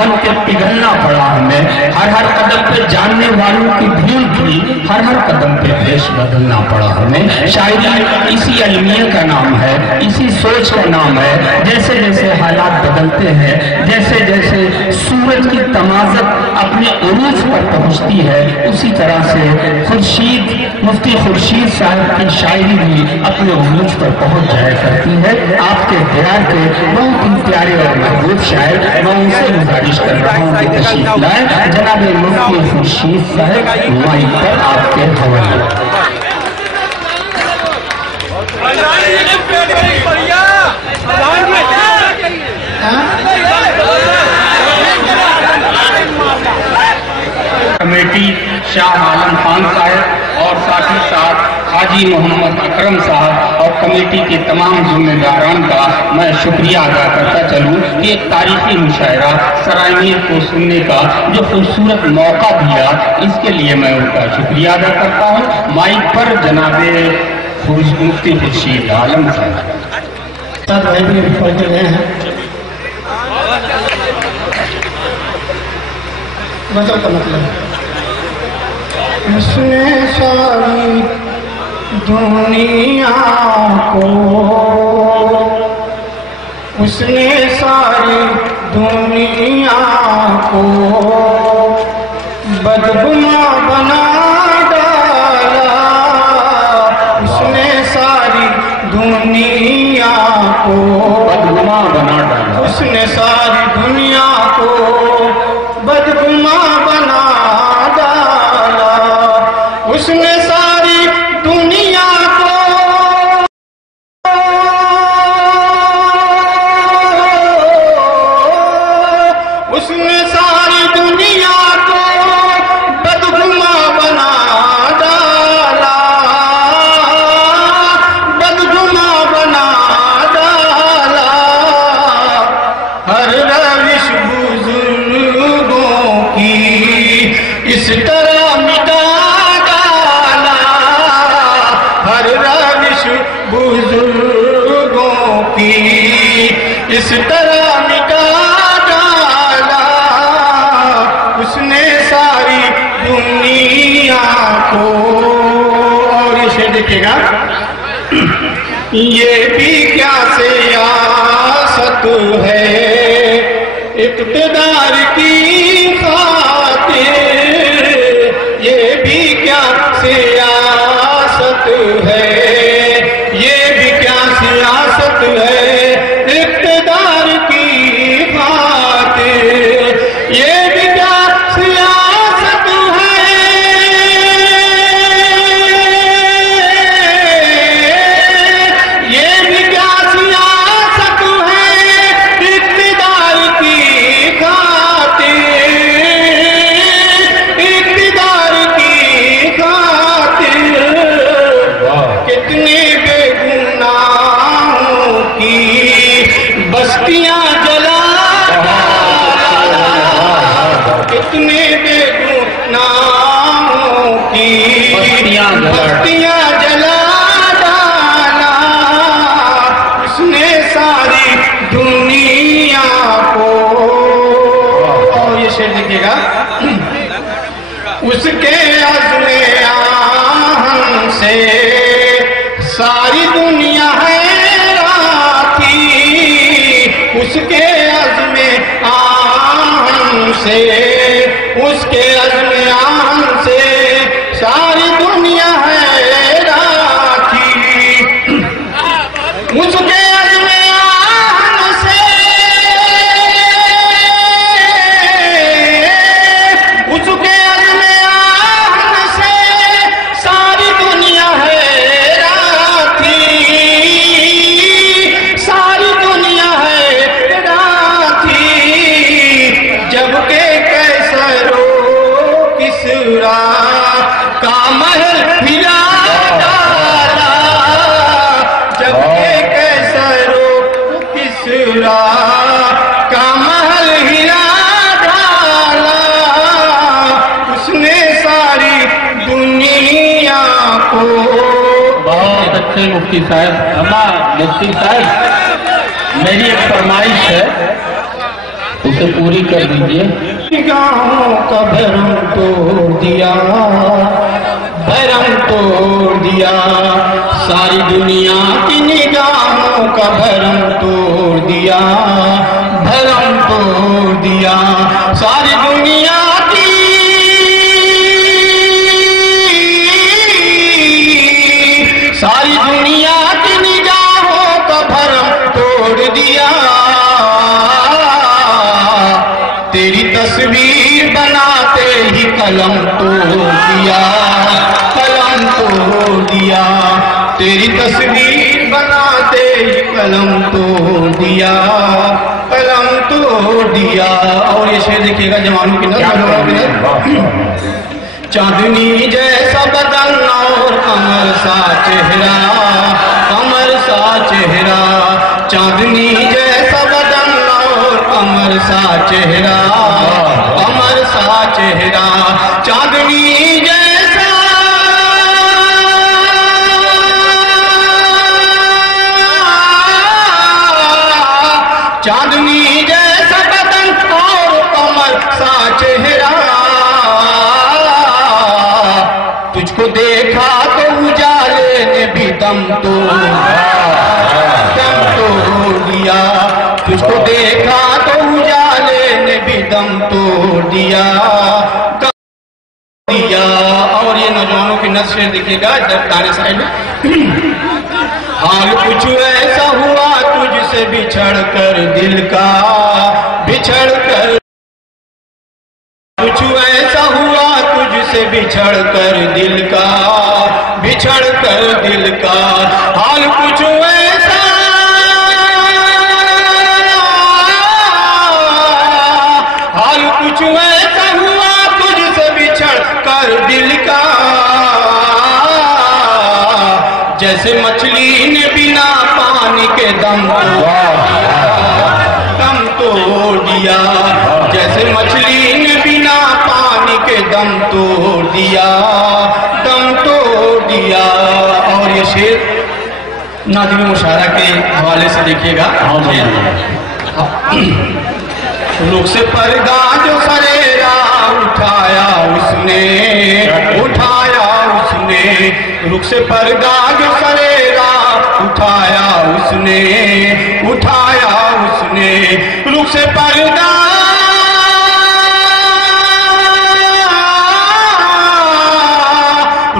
बन के पिघलना पड़ा हमें। हर हर कदम पे जानने वालों की भीड़ थी, हर हर कदम पे भेष बदलना पड़ा हमें। शायरी इसी अलमिया का नाम है, इसी सोच का नाम है। जैसे जैसे हालात बदलते हैं, जैसे जैसे सूरज की तमाज़त अपने उरूज पर पहुंचती है, उसी तरह से खुर्शीद, मुफ्ती खुर्शीद साहब की शायरी भी अपने उरूज पर पहुंच जाया करती है। आपके प्यार के बहुत ही प्यारे और महबूब शायर, मैं उनसे गुजारिश कर रहा हूँ कि तशरीफ लाए। जनाब मुफ्ती खुर्शीद साहब माइक पर आपके हवाले। कमेटी शाह आलम खान साहब और साथ ही साथ हाजी मोहम्मद अकरम साहब और कमेटी के तमाम जिम्मेदारान का मैं शुक्रिया अदा करता चलूँ कि एक तारीखी मुशायरा सरायमीर को सुनने का जो खूबसूरत मौका दिया, इसके लिए मैं उनका शुक्रिया अदा करता हूँ। माइक पर जनाबे मुफ्ती खुर्शीद आलम साहब पहुंचे गए हैं। गजल का मतलब उसने सारी दुनिया को, उसने सारी दुनिया को बदगुमा बना डाला। उसने सारी दुनिया को बदगुमा बना डाला। उसने सारी दुनिया को बदगुमा बना डाला। उसने सारी दुनिया को, उसने सारी दुनिया को बदगुमा बना डाला, बदगुमा बना डाला। हर रविश बुजुर्गों की इस तरह मिटा डाला। हर रविश बुजुर्गों की इस तरह मिटा डाला। उसने सारी दुनिया को, और इसे देखिएगा, ये भी क्या सियासत है इक़्तिदार की खातिर। ये भी क्या सियासत है, ये भी क्या सियासत है इक़्तिदार की खातिर। ये भी क्या सियासत है, ये भी क्या सियासत है इक़्तिदार की खातिर, इक़्तिदार की खातिर। कितने बेगुनाहों की बस्तियां जला डाला। कितने बेगुनाहों की बस्तियां जला डाला। उसने सारी दुनिया को, और ये शेर देखिएगा, उसके अज़्मे आहन से सारी दुनिया हैरान थी। उसके अज़्मे आहन से, उसके अज़्मे आहन से सारी दुनिया हैरान थी। उसके अज़्मे आहन से, उसके अज़्मे आहन से सारी दुनिया हैरान थी। सारी दुनिया हैरान थी। जबकि कैसरो किसरा का महल हिला डाला। जबकि कैसरो किसरा का महल हिला डाला। उसने सारी दुनिया को। बहुत अच्छे मुफ्ती साहब, मुफ्ती साहब, मेरी एक फरमाइश है, उसे पूरी कर दीजिए। निगाहों का भरम तोड़ दिया, भरम तोड़ दिया, सारी दुनिया की निगाहों का भरम तोड़ दिया, भरम तोड़ दिया, सारी दुनिया की सारी दुनिया की निगाहों का भरम तोड़ दिया, तेरी तस्वीर बनाते ही कलम तोड़ दिया, कलम तोड़ दिया, तेरी तस्वीर बनाते ही कलम तोड़ दिया, कलम तोड़ दिया। और ये शेर देखिएगा जवानों की नजर, चांदनी जैसा बदन और कमर सा चेहरा, कमर सा चेहरा, चांदनी जैसा बदन और कमर सा चेहरा, कमर सा चेहरा, चांदनी जैसा, चांदनी जैसा बदन और कमर सा चेहरा, तुझको देखा तो उजाले ने भी दम तोड़ दिया, तुझको देखा तो उजाले ने भी दम तोड़ दिया, दिया। और ये नौजवानों की नस्ल देखिएगा गाने साइड में, हाल कुछ ऐसा हुआ तुझसे बिछड़ कर दिल का, बिछड़ कर, कुछ ऐसा हुआ तुझसे बिछड़ कर दिल का, बिछड़ कर दिल का, हाल कुछ ऐसा, हाल कुछ ऐसा हुआ तुझसे बिछड़ कर दिल का, जैसे मछली ने बिना पानी के दम तोड़ दिया, जैसे मछली ने बिना पानी के दम तोड़ दिया, दम तोड़ दिया। और ये शेर नाज़िम मुशायरा के हवाले से देखिएगा, रुख से पर्दा जो सरेरा उठाया उसने, उठाया उसने, रुख से पर्दा जो सरेरा उठाया उसने, उठाया उसने, रुख से पर्दा,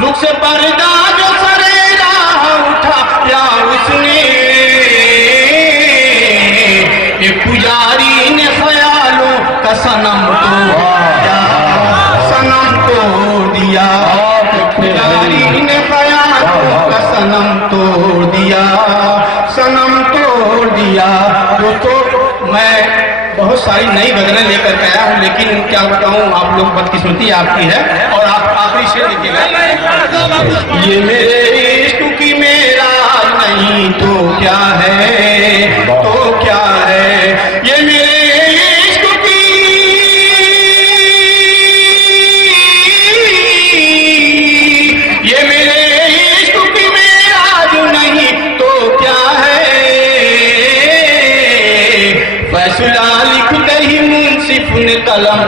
रुख से पर्दा जो सरेरा उठाया उसने, एक पुजारी ने ख्यालों का सनम तोड़ दिया, सनम तोड़ दिया, पुजारी ने ख्यालों का सनम तोड़ दिया, सनम तोड़ दिया। दोस्तों मैं बहुत सारी नई गजलें लेकर के आया हूँ, लेकिन क्या बताऊँ, आप लोग बदकिस्मती आपकी है। और आप आखिरी शेर देखिएगा, ये मेरे इश्क की मेरा नहीं तो क्या है, तो क्या है, ये मेरे इश्क की, ये मेरे इश्क की मेरा जो नहीं तो क्या है, फैसला लिखते ही मुंसिफ ने कलम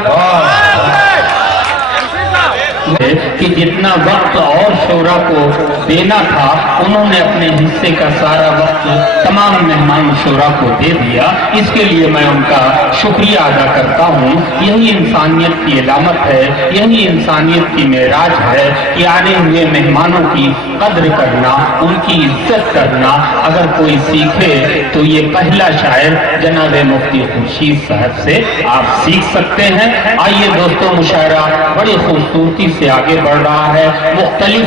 कि जितना वक्त और शोरा को देना था उन्होंने अपने हिस्से का सारा वक्त तमाम मेहमान शोरा को दे दिया। इसके लिए मैं उनका शुक्रिया अदा करता हूँ। यही इंसानियत की अलामत है, यही इंसानियत की मेराज है कि आने हुए मेहमानों की कद्र करना, उनकी इज्जत करना। अगर कोई सीखे तो ये पहला शायर जनाब मुफ्ती खुर्शीद साहब से आप सीख सकते हैं। आइए दोस्तों, मुशायरा बड़ी खूबसूरती से आगे बढ़ रहा है। मुख्तलिफ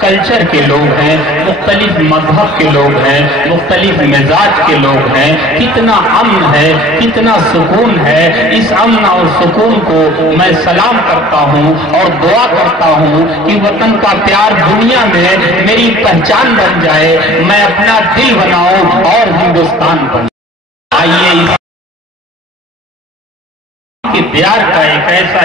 कल्चर के लोग हैं, मुख्तलिफ मजहब के लोग हैं, मुख्तलिफ मिजाज के लोग हैं। कितना अमन है, कितना सुकून है। इस अमन और सुकून को मैं सलाम करता हूँ और दुआ करता हूँ कि वतन का प्यार दुनिया में मेरी पहचान बन जाए, मैं अपना दिल बनाऊं और हिंदुस्तान बनाऊं। आइए इस प्यार का एक ऐसा